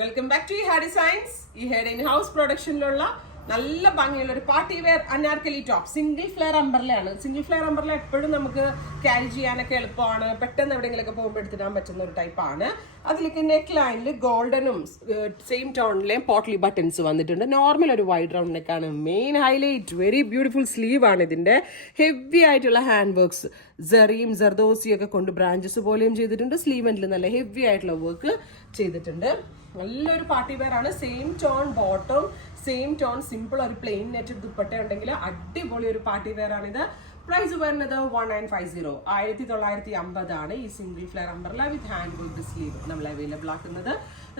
Welcome back to Iha designs. ഇഹയുടെ in house പ്രൊഡക്ഷനിലുള്ള നല്ല ഭംഗിയുള്ള ഒരു party wear anarkali top. Single flare അംബർലയാണ്. സിംഗിൾ ഫ്ലെയർ അംബർല എപ്പോഴും നമുക്ക് ക്യാരി ചെയ്യാനൊക്കെ എളുപ്പമാണ്. പെട്ടെന്ന് എവിടെയെങ്കിലൊക്കെ പോകുമ്പോൾ എടുത്തിടാൻ പറ്റുന്ന ഒരു ടൈപ്പാണ്. അതിലേക്ക് നെക്ക് ലൈനിൽ ഗോൾഡനും സെയിം ടോണിലെയും പോട്ട്ലി ബട്ടൺസ് വന്നിട്ടുണ്ട്. നോർമൽ ഒരു വൈഡ് റൗണ്ട് നെക്കാണ് main highlight. Very beautiful sleeve ആണ് ഇതിന്റെ. ഹെവി ആയിട്ടുള്ള ഹാൻഡ് വർക്ക്സ് ജറിയും ജർദോസിയും ഒക്കെ കൊണ്ട് ബ്രാഞ്ചസ് പോലെയും ചെയ്തിട്ടുണ്ട്. സ്ലീവ് എൻഡിൽ നല്ല ഹെവി ആയിട്ടുള്ള വർക്ക് ചെയ്തിട്ടുണ്ട്. നല്ലൊരു പാർട്ടി വെയർ ആണ്. Same tone bottom, same tone simple ഒരു പ്ലെയിൻ നെറ്റ് ദുപ്പട്ട ഉണ്ടെങ്കിൽ അടിപൊളി ഒരു പാർട്ടി വെയർ ആണിത്. പ്രൈസ് വരുന്നത് 1950, 1950 ആണ്. ഈ single flare umbrella with hand work sleeve നമ്മൾ അവൈലബിൾ ആക്കുന്നത്.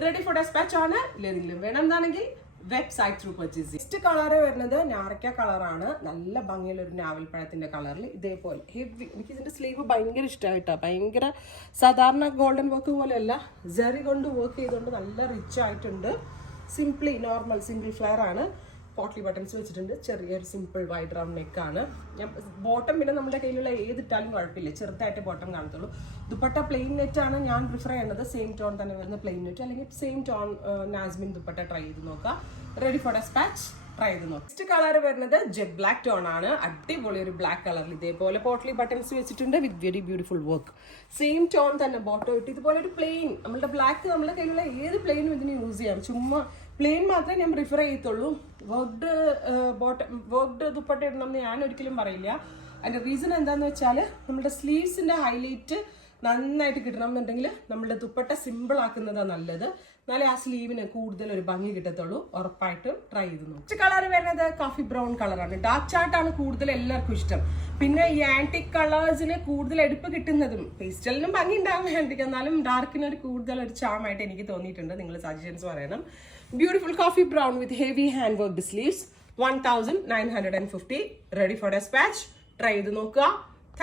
റെഡി ഫോർ ഡെസ്പാച്ച് ആണ്. ഏതെങ്കിലും വേണമെന്നാണെങ്കിൽ website through purchase. Next colour വരുന്നത് നാരക്ക കളറാണ്. നല്ല ഭംഗിയുള്ള ഒരു നാവൽ പഴത്തിന്റെ കളറിൽ ഇതേപോലെ ഹെവി. എനിക്ക് ഇതിന്റെ സ്ലീവ് ഭയങ്കര ഇഷ്ടമായിട്ടാ. ഭയങ്കര സാധാരണ ഗോൾഡൻ വർക്ക് പോലെയല്ല, ജറി കൊണ്ട് വർക്ക് ചെയ്തുകൊണ്ട് നല്ല റിച്ച് ആയിട്ടുണ്ട്. സിംപ്ലി നോർമൽ സിംഗിൾ ഫ്ലെയർ ആണ്. പോട്ട്ലി ബട്ടൺസ് വെച്ചിട്ടുണ്ട്. ചെറിയൊരു സിമ്പിൾ വൈഡ് റൗണ്ട് നെക്കാണ്. ഞാൻ ബോട്ടം പിന്നെ നമ്മുടെ കയ്യിലുള്ള ഏതിട്ടാലും കുഴപ്പമില്ല, ചെറുതായിട്ട് ബോട്ടം കാണത്തുള്ളൂ. ദുപ്പട്ട പ്ലെയിൻ നെറ്റ് ആണ് ഞാൻ പ്രിഫർ ചെയ്യുന്നത്. സെയിം ടോൺ തന്നെ വരുന്ന പ്ലെയിൻ നെറ്റ് അല്ലെങ്കിൽ same tone Nasmin dupatta try ചെയ്ത് നോക്കാം. റെഡി ഫോർ ഡെസ്പാച്ച് ട്രൈ ചെയ്ത് നോക്കാം. നെക്സ്റ്റ് കളർ വരുന്നത് ജെറ്റ് ബ്ലാക്ക് ടോൺ ആണ്. അടിപൊളി ഒരു ബ്ലാക്ക് കളറിൽ ഇതേപോലെ പോട്ട്ലി ബട്ടൺസ് വെച്ചിട്ടുണ്ട് with very beautiful work. Same tone തന്നെ ബോട്ടം ഇട്ട് ഇതുപോലെ ഒരു പ്ലെയിൻ. നമ്മുടെ ബ്ലാക്ക് നമ്മുടെ കയ്യിലുള്ള ഏത് പ്ലെയിനും ഇതിന് യൂസ് ചെയ്യാം. ചുമ്മാ പ്ലെയിൻ മാത്രമേ ഞാൻ പ്രിഫർ ചെയ്യത്തുള്ളൂ. വർക്ക്ഡ് ദുപ്പട്ട ഇടണമെന്ന് ഞാൻ ഒരിക്കലും പറയില്ല. അതിന്റെ റീസൺ എന്താന്ന് വെച്ചാൽ നമ്മുടെ സ്ലീവ്സിന്റെ ഹൈലൈറ്റ് നന്നായിട്ട് കിട്ടണം എന്നുണ്ടെങ്കിൽ നമ്മുടെ ദുപ്പട്ട സിമ്പിൾ ആക്കുന്നതാണ് നല്ലത്. എന്നാലേ ആ സ്ലീവിന് കൂടുതൽ ഒരു ഭംഗി കിട്ടത്തുള്ളൂ. ഉറപ്പായിട്ടും ട്രൈ ചെയ്ത് നോക്കും. നെക്സ്റ്റ് കളർ വരുന്നത് കോഫി ബ്രൗൺ കളറാണ്. ഡാർക്ക് ചാർട്ടാണ് കൂടുതൽ എല്ലാവർക്കും ഇഷ്ടം. പിന്നെ ഈ ആന്റിക് കളേഴ്സിന് കൂടുതൽ എടുപ്പ് കിട്ടുന്നതും പേസ്റ്റലിനും ഭംഗി ഉണ്ടാകാൻ വേണ്ടി, എന്നാലും ഡാർക്കിന് ഒരു കൂടുതൽ ഒരു ചാമായിട്ട് എനിക്ക് തോന്നിയിട്ടുണ്ട്. നിങ്ങൾ സജഷൻസ് പറയണം. Beautiful coffee brown with heavy hand worked sleeves. 1950. Ready for despatch. Try ചെയ്ത് നോക്കുക.